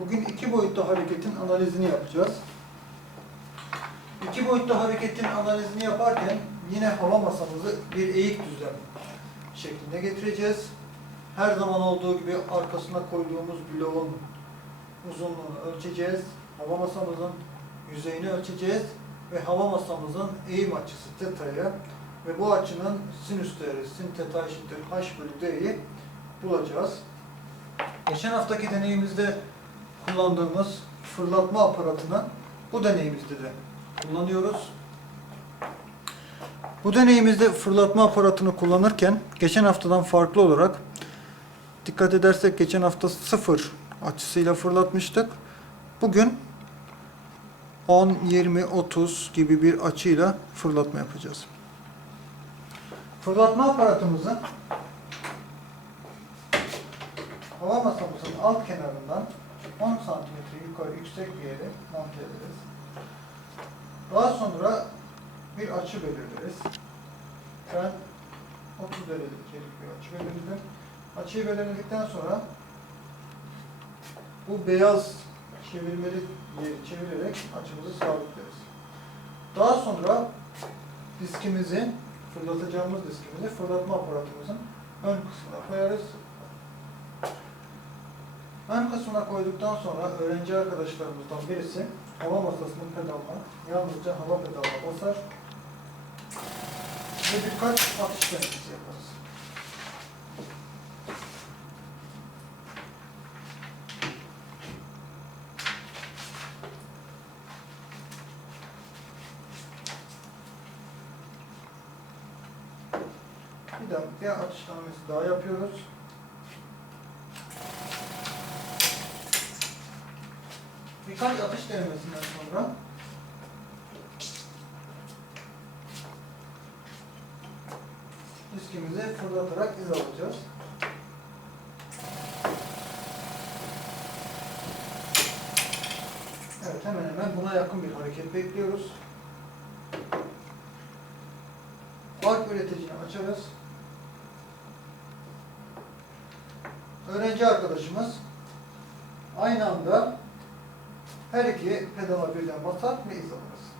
Bugün iki boyutlu hareketin analizini yapacağız. İki boyutlu hareketin analizini yaparken yine hava masamızı bir eğik düzlem şeklinde getireceğiz. Her zaman olduğu gibi arkasına koyduğumuz bloğun uzunluğunu ölçeceğiz. Hava masamızın yüzeyini ölçeceğiz ve hava masamızın eğim açısı teta'yı ve bu açının sinüs değeri sin teta eşittir h bölü d'yi bulacağız. Geçen haftaki deneyimizde kullandığımız fırlatma aparatını bu deneyimizde de kullanıyoruz. Bu deneyimizde fırlatma aparatını kullanırken geçen haftadan farklı olarak dikkat edersek geçen hafta sıfır açısıyla fırlatmıştık. Bugün 10, 20, 30 gibi bir açıyla fırlatma yapacağız. Fırlatma aparatımızı hava masamızın alt kenarından 10 santimetre yukarı yüksek bir yere monte ederiz. Daha sonra bir açı belirleriz. Ben 30 derecelik bir açı belirledim. Açıyı belirledikten sonra bu beyaz çevirmeli yeri çevirerek açımızı sabitleriz. Daha sonra diskimizi, fırlatacağımız diskimizi fırlatma aparatımızın ön kısmına koyarız. Ön koyduktan sonra öğrenci arkadaşlarımızdan birisi hava masasının pedalına yalnızca hava pedalına basar ve birkaç atış denemesi yaparız. Bir daha bir atış denemesi daha yapıyoruz. Birkaç atış denemesinden sonra diskimizi fırlatarak iz alacağız. Evet hemen hemen buna yakın bir hareket bekliyoruz. Fark üreticini açarız. Öğrenci arkadaşımız aynı anda her iki pedala birden basar ve iz alırız.